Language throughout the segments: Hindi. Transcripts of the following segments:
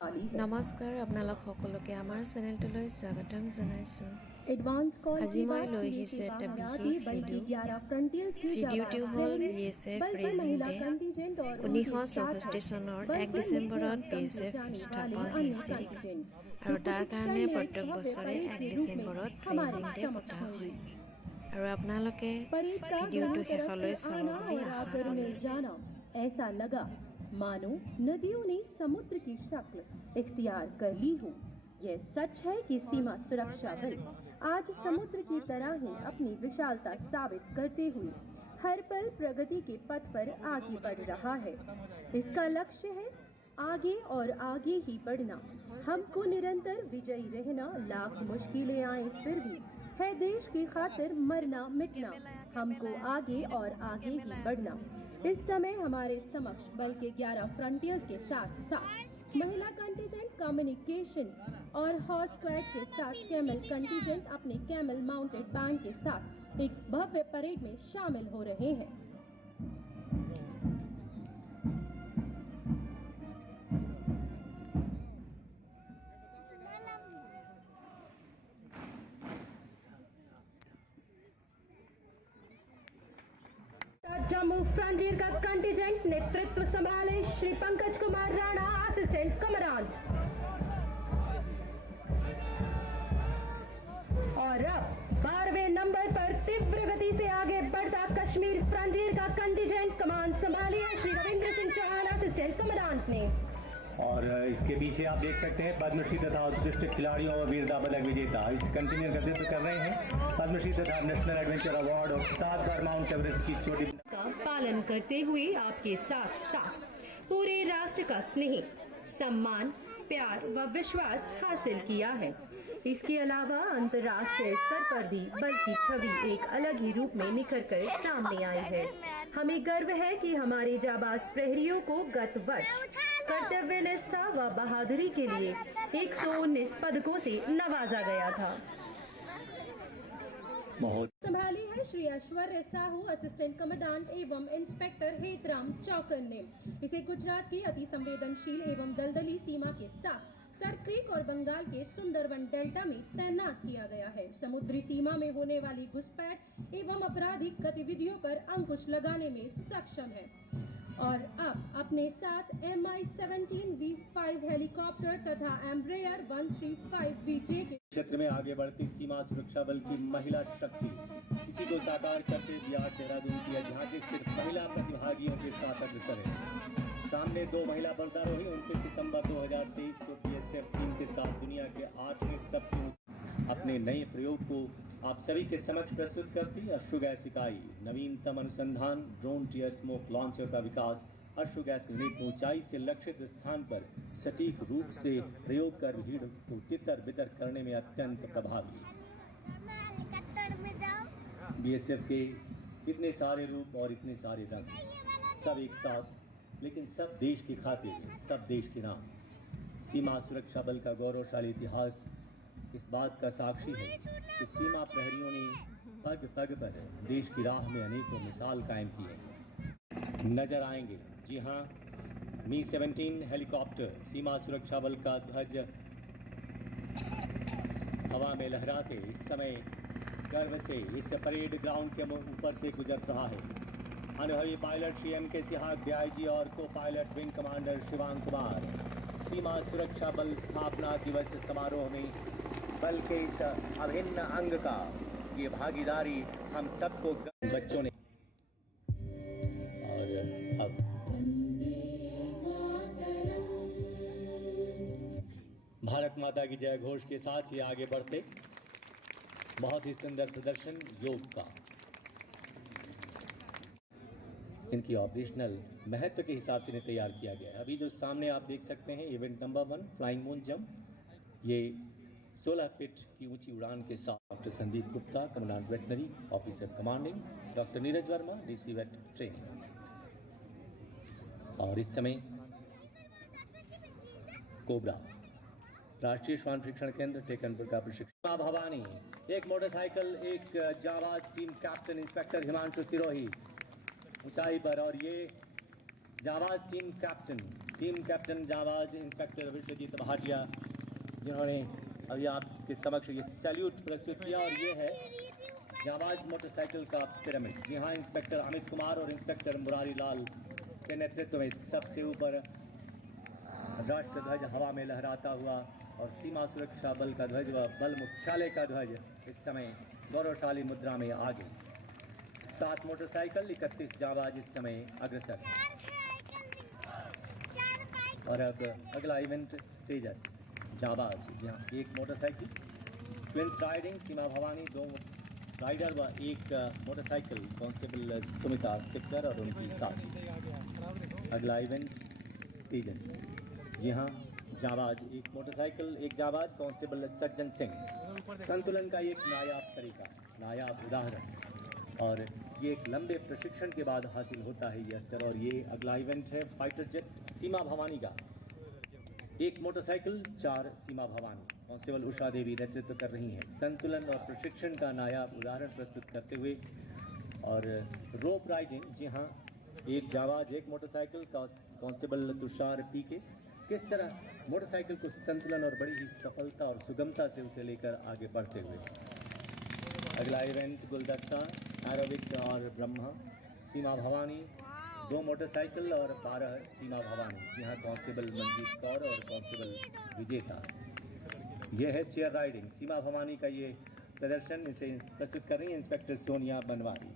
নমস্কাৰ, আপোনালোক সকলোকে আমাৰ চেনেলটোলৈ স্বাগতম জনাইছোঁ। আজি মই লৈ আহিছোঁ এটা বিশেষ ভিডিঅ'টো হ'ল BSF ৰেজিং ডে। 1964 চনৰ 1 ডিচেম্বৰত BSF স্থাপন হৈছিল আৰু তাৰ কাৰণে প্ৰত্যেক বছৰে 1 ডিচেম্বৰত ৰেজিং ডে পতা হয়। আৰু আপোনালোকে ভিডিঅ'টো শেষলৈ চাব বুলি আশা কৰিলোঁ। मानो नदियों ने समुद्र की शक्ल इख्तियार कर ली हो। यह सच है कि सीमा सुरक्षा बल आज समुद्र की तरह ही अपनी विशालता साबित करते हुए हर पल प्रगति के पथ पर आगे बढ़ रहा है। इसका लक्ष्य है आगे और आगे ही बढ़ना। हमको निरंतर विजयी रहना, लाख मुश्किलें आए फिर भी है देश की खातिर मरना मिटना। हमको आगे और आगे ही बढ़ना। इस समय हमारे समक्ष बल के 11 फ्रंटियर्स के साथ साथ महिला कंटिजेंट कम्युनिकेशन और हॉर्स स्क्वाड के साथ कैमल कंटिजेंट अपने कैमल माउंटेड बैंड के साथ एक भव्य परेड में शामिल हो रहे हैं। जम्मू फ्रंटियर का कंटिजेंट नेतृत्व संभाले श्री पंकज कुमार राणा, असिस्टेंट कमांडेंट। और अब 12वें नंबर पर तीव्र गति से आगे बढ़ता कश्मीर फ्रंटियर का कंटिजेंट कमान संभालिए श्री रविंद्र सिंह चौहान, असिस्टेंट कमांडेंट ने। और इसके पीछे आप देख सकते हैं पद्मश्री तथा उत्कृष्ट खिलाड़ियों और वीरता पदक विजेता इस कंटिजेंट का नेतृत्व कर रहे हैं। पद्मश्री तथा नेशनल एडवेंचर अवार्ड और 7 बार माउंट एवरेस्ट की चोटी का पालन करते हुए आपके साथ साथ पूरे राष्ट्र का स्नेह, सम्मान, प्यार व विश्वास हासिल किया है। इसके अलावा अंतर्राष्ट्रीय स्तर पर भी बल की छवि एक अलग ही रूप में निखर कर सामने आई है। हमें गर्व है कि हमारे जाबाज प्रहरियों को गत वर्ष कर्तव्य निष्ठा व बहादुरी के लिए 119 पदकों से नवाजा गया था। संभाली है श्री ऐश्वर्य साहू, असिस्टेंट कमांडेंट एवं इंस्पेक्टर हेतराम चौकन ने। इसे गुजरात की अति संवेदनशील एवं दलदली सीमा के साथ सर क्रीक और बंगाल के सुंदरवन डेल्टा में तैनात किया गया है। समुद्री सीमा में होने वाली घुसपैठ एवं आपराधिक गतिविधियों पर अंकुश लगाने में सक्षम है। और अब अपने साथ MI-17V5 हेलीकॉप्टर तथा एम्ब्रेयर 135VJ के क्षेत्र में आगे बढ़ती सीमा सुरक्षा बल की महिला शक्ति इसी को साकार करते बिहार देहरादून की झांकी सिर्फ महिला प्रतिभागियों के साथ अग्रसर है। सामने 2 महिला पर्वतारोही 29 सितंबर 2023 को BSF टीम के साथ दुनिया के 8वें सबसे अपने नए प्रयोग को आप सभी के समक्ष प्रस्तुत करती अश्रु गैस इकाई। नवीनतम अनुसंधान ड्रोन टीयर स्मोक लॉन्चर का विकास अश्रु गैस यूनिट ऊंचाई से लक्षित स्थान पर सटीक रूप से प्रयोग कर भीड़ को तितर बितर करने में अत्यंत प्रभावी। BSF के इतने सारे रूप और इतने सारे रंग सब एक साथ, लेकिन सब देश की खातिर, सब देश के नाम। सीमा सुरक्षा बल का गौरवशाली इतिहास इस बात का साक्षी है कि सीमा प्रहरियों ने पग पग पर देश की राह में अनेकों मिसाल कायम की है। नजर आएंगे, जी हाँ, Mi-17 हेलीकॉप्टर सीमा सुरक्षा बल का ध्वज हवा में लहराते इस समय गर्व से इस परेड ग्राउंड के ऊपर से गुजर रहा है। अनुभवी pilot Shri MK Sihag DIG और copilot wing commander Shivang Kumar. सीमा सुरक्षा बल स्थापना दिवस समारोह में बल के इस अभिन्न अंग का ये भागीदारी हम सबको बच्चों ने। और अब भारत माता की जय घोष के साथ ही आगे बढ़ते बहुत ही सुंदर प्रदर्शन योग का इनकी ऑपरेशनल महत्व के हिसाब से इन्हें तैयार किया गया है। अभी जो सामने आप देख सकते हैं event number 1 flying moon jump, ये 16 फीट की ऊंची उड़ान के साथ doctor Sandeep Gupta, commandant veterinary officer commanding, doctor Neeraj Verma DC weight training. और इस समय कोबरा राष्ट्रीय श्वान प्रशिक्षण केंद्र टेकनपुर का प्रशिक्षण। भवानी एक मोटरसाइकिल, एक जाबाज team captain inspector Himanshu Sirohi ऊंचाई पर, और ये जाबाज टीम कैप्टन टीम कैप्टन जाबाज इंस्पेक्टर विश्वजीत भाटिया, जिन्होंने अभी आपके समक्ष ये सैल्यूट प्रस्तुत किया। और ये है जाबाज मोटरसाइकिल का पिरामिड। जी हाँ, इंस्पेक्टर अमित कुमार और इंस्पेक्टर मुरारी लाल के नेतृत्व में सबसे ऊपर राष्ट्र ध्वज हवा में लहराता हुआ और सीमा सुरक्षा बल का ध्वज व बल मुख्यालय का ध्वज इस समय गौरवशाली मुद्रा में आगे। 7 मोटरसाइकिल, 31 जाबाज इस समय अग्रसर। और अब अगला इवेंट तेजस जाबाज। यहाँ 1 motorcycle, twins riding Seema Bhavani 2 rider व 1 मोटरसाइकिल कांस्टेबल सुमिता सिक्कर और उनकी साथ। अगला इवेंट तेजस। जी हाँ, जाबाज 1 मोटरसाइकिल, 1 जाबाज कांस्टेबल सज्जन सिंह। संतुलन का एक नायाब तरीका, नायाब उदाहरण, और ये एक लंबे प्रशिक्षण के बाद हासिल होता है यह स्तर। और ये अगला इवेंट है फाइटर जेट सीमा भवानी का। 1 मोटरसाइकिल, 4 सीमा भवानी। कांस्टेबल उषा देवी नेतृत्व कर रही हैं। संतुलन और प्रशिक्षण का नायाब उदाहरण प्रस्तुत करते हुए। और रोप राइडिंग, जी हाँ, 1 जाबाज 1 मोटरसाइकिल कांस्टेबल तुषार पीके। किस तरह मोटरसाइकिल को संतुलन और बड़ी ही सफलता और सुगमता से उसे लेकर आगे बढ़ते हुए। अगला इवेंट गुलदस्ता एरोबिक और ब्रह्मा सीमा भवानी 2 मोटरसाइकिल और 12 सीमा भवानी। यहाँ कांस्टेबल मंजीत कौर और कांस्टेबल विजेता। यह है चेयर राइडिंग सीमा भवानी का ये प्रदर्शन, इसे प्रस्तुत कर रही है इंस्पेक्टर सोनिया बनवारी।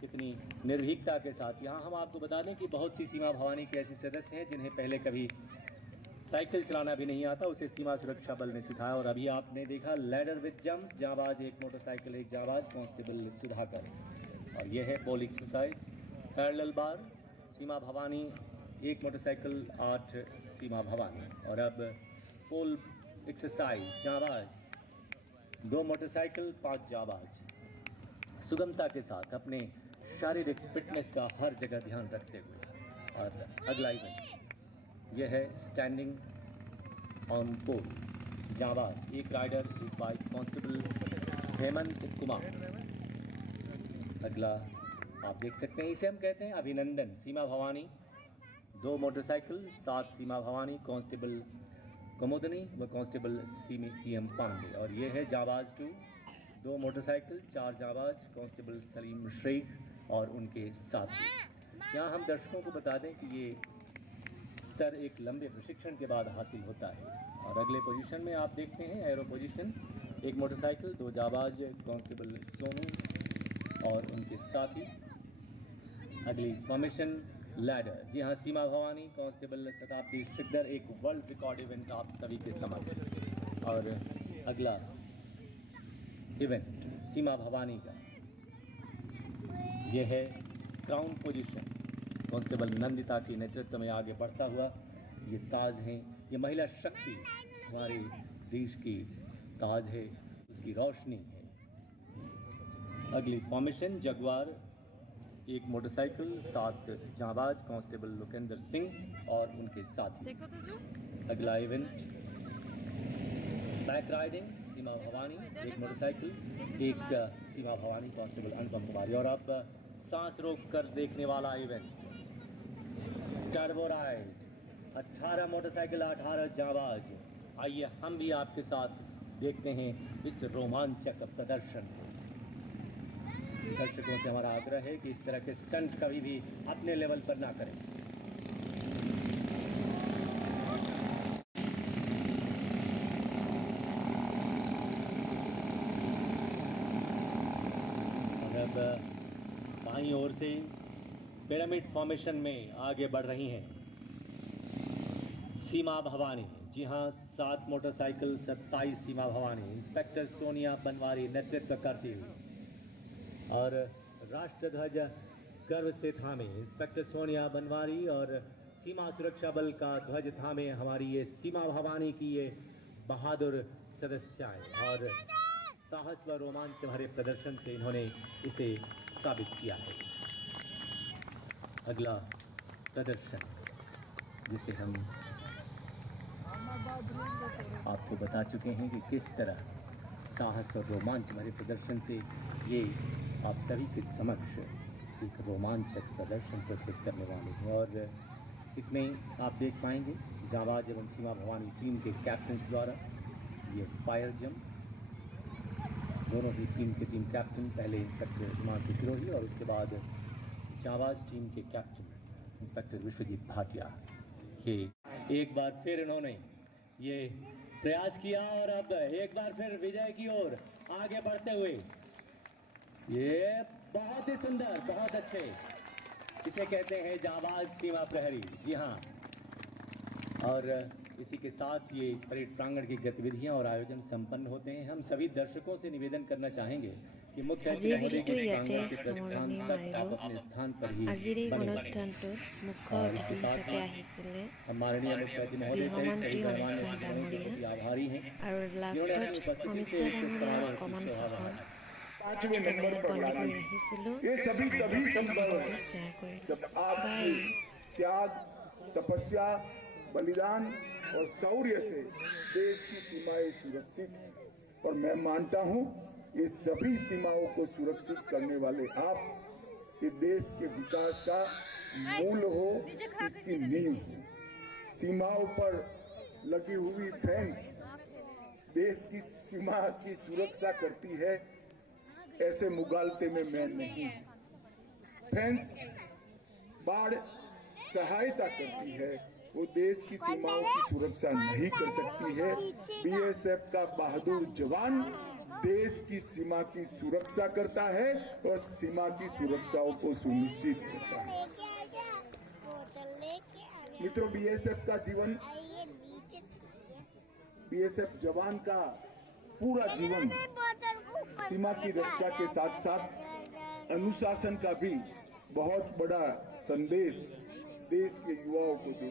कितनी निर्भीकता के साथ। यहाँ हम आपको बता दें कि बहुत सी सीमा भवानी के ऐसे सदस्य हैं जिन्हें पहले कभी साइकिल चलाना भी नहीं आता, उसे सीमा सुरक्षा बल ने सिखाया। और अभी आपने देखा लैडर विद जंप, जाबाज 1 मोटरसाइकिल 1 जाबाज कांस्टेबल सुधाकर। और यह है pole exercise parallel bar Seema Bhavani 1 motorcycle 8 Seema Bhavani. और अब पोल एक्सरसाइज जाबाज 2 मोटरसाइकिल 5 जाबाज। सुगमता के साथ अपने शारीरिक फिटनेस का हर जगह ध्यान रखते हुए। और अगला इवेंट यह है स्टैंडिंग ऑन पोल जाबाज 1 rider 1 bike constable Hemant Kumar. अगला आप देख सकते हैं, इसे हम कहते हैं अभिनंदन सीमा भवानी 2 मोटरसाइकिल 7 सीमा भवानी कांस्टेबल कुमुदनी व कांस्टेबल सीएम पांडे। और ये है जाबाज 2 मोटरसाइकिल 4 जाबाज कांस्टेबल सलीम शेख और उनके साथी। यहाँ हम दर्शकों को बता दें कि ये स्तर एक लंबे प्रशिक्षण के बाद हासिल होता है। और अगले पोजीशन में आप देखते हैं एरो पोजीशन 1 मोटरसाइकिल 2 जाबाज कांस्टेबल सोनू और उनके साथी। अगली फॉर्मेशन लैडर, जी हाँ, सीमा भवानी कांस्टेबल शताब्दी सिकदर, एक वर्ल्ड रिकॉर्ड इवेंट आप सभी के समक्ष। और अगला इवेंट सीमा भवानी का यह है क्राउन पोजीशन कांस्टेबल नंदिता के नेतृत्व में आगे बढ़ता हुआ। ये ताज हैं, ये महिला शक्ति हमारे देश की ताज है, उसकी रोशनी है। अगली फॉर्मेशन जगुआर 1 मोटरसाइकिल 7 जाबाज कांस्टेबल लोकेंद्र सिंह और उनके साथी। अगला event back riding Seema Bhavani 1 motorcycle 1 Seema Bhavani constable Anupam Kumari. और अब सांस रोक कर देखने वाला इवेंट टर्बो राइड 18 मोटरसाइकिल 18 जाबाज। आइए हम भी आपके साथ देखते हैं इस रोमांचक प्रदर्शन को। दर्शकों से हमारा आग्रह है कि इस तरह के स्टंट कभी भी अपने लेवल पर ना करें। अब बाईं ओर से पिरामिड फॉर्मेशन में आगे बढ़ रही हैं सीमा भवानी। जी हाँ, 7 मोटरसाइकिल 27 सीमा भवानी इंस्पेक्टर सोनिया बनवारी नेतृत्व करती हुई। और राष्ट्र ध्वज गर्व से थामे इंस्पेक्टर सोनिया बनवारी और सीमा सुरक्षा बल का ध्वज थामे हमारी ये सीमा भवानी की ये बहादुर सदस्याएं। और साहस व रोमांच भरे प्रदर्शन से इन्होंने इसे साबित किया है। अगला प्रदर्शन जिसे हम आपको बता चुके हैं कि किस तरह साहस और रोमांच भरे प्रदर्शन से ये आप सभी के समक्ष एक रोमांचक प्रदर्शन प्रस्तुत करने वाले हैं। और इसमें आप देख पाएंगे जाबाज एवं सीमा भवानी टीम के कैप्टन्स द्वारा ये फायर जंप, दोनों ही टीम के टीम कैप्टन, पहले इंस्पेक्टर हिमांशु सिरोही और उसके बाद जाबाज टीम के कैप्टन इंस्पेक्टर विश्वजीत भाटिया। ये एक बार फिर इन्होंने ये प्रयास किया और अब एक बार फिर विजय की ओर आगे बढ़ते हुए ये बहुत ही सुंदर, बहुत अच्छे, इसे कहते हैं जाबाज सीमा प्रहरी। जी हाँ, और इसी के साथ ये इस परेड प्रांगण की गतिविधियां और आयोजन संपन्न होते हैं। हम सभी दर्शकों से निवेदन करना चाहेंगे कि मुख्य আজিৰ ভিডিঅ'টো ইয়াতে সামৰণি মাৰিলোঁ। स्थान पर ही আজিৰ এই बने रहें। অনুষ্ঠানটোত মুখ্য অতিথি হিচাপে আহিছিলে माननीय मुख्यमंत्री महोदय गृहमंत्री से अमित शाह डाঙৰীয়া आभारी हैं। আৰু লাষ্টত অমিত শ্বাহ ডাঙৰীয়াৰ অকণমান ভাষণ पांचवें नंबर पर বন্দী কৰি लड़ाई। ৰাখিছিলোঁ। ये सभी तभी संभव है শ্বেয়াৰ কৰিলোঁ। जब आपकी त्याग, तपस्या, बलिदान और शौर्य से देश की सीमाएं सुरक्षित हैं। और मैं मानता हूं ये सभी सीमाओं को सुरक्षित करने वाले आप, ये देश के विकास का मूल हो, इसकी नींव हो। सीमाओं पर लगी हुई फेंस देश की सीमा की सुरक्षा करती है, ऐसे मुगालते में मैं नहीं। फेंस बाढ़ सहायता करती है, वो देश की सीमाओं की सुरक्षा नहीं कर सकती है। बीएसएफ का बहादुर जवान देश की सीमा की सुरक्षा करता है और सीमा की सुरक्षाओं को सुनिश्चित करता है। मित्रों, बीएसएफ का जीवन, बीएसएफ जवान का पूरा जीवन सीमा की रक्षा के साथ साथ अनुशासन का भी बहुत बड़ा संदेश देश के युवाओं को देता है।